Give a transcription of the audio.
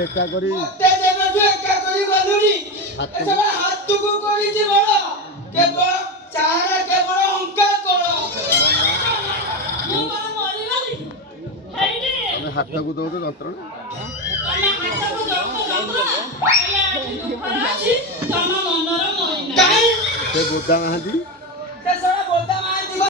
একা করি মতে দেবু একা করি বলুনি এসব হাতটুকু করিছি বড় কেবল চাহারা কেবল অহংকার করো ମୁଁ କଣ ମରିଗଲି ଏଇଠି ଆମେ ହାତକୁ ଦଉଛ ଯନ୍ତ୍ରଣା ତମେ ହାତକୁ ଦଉଛ ତମ ମନର ମଇନା କାଇଁ ସେ ବୋଦା ନାହାନ୍ତି ସେ ସବା ବୋଦା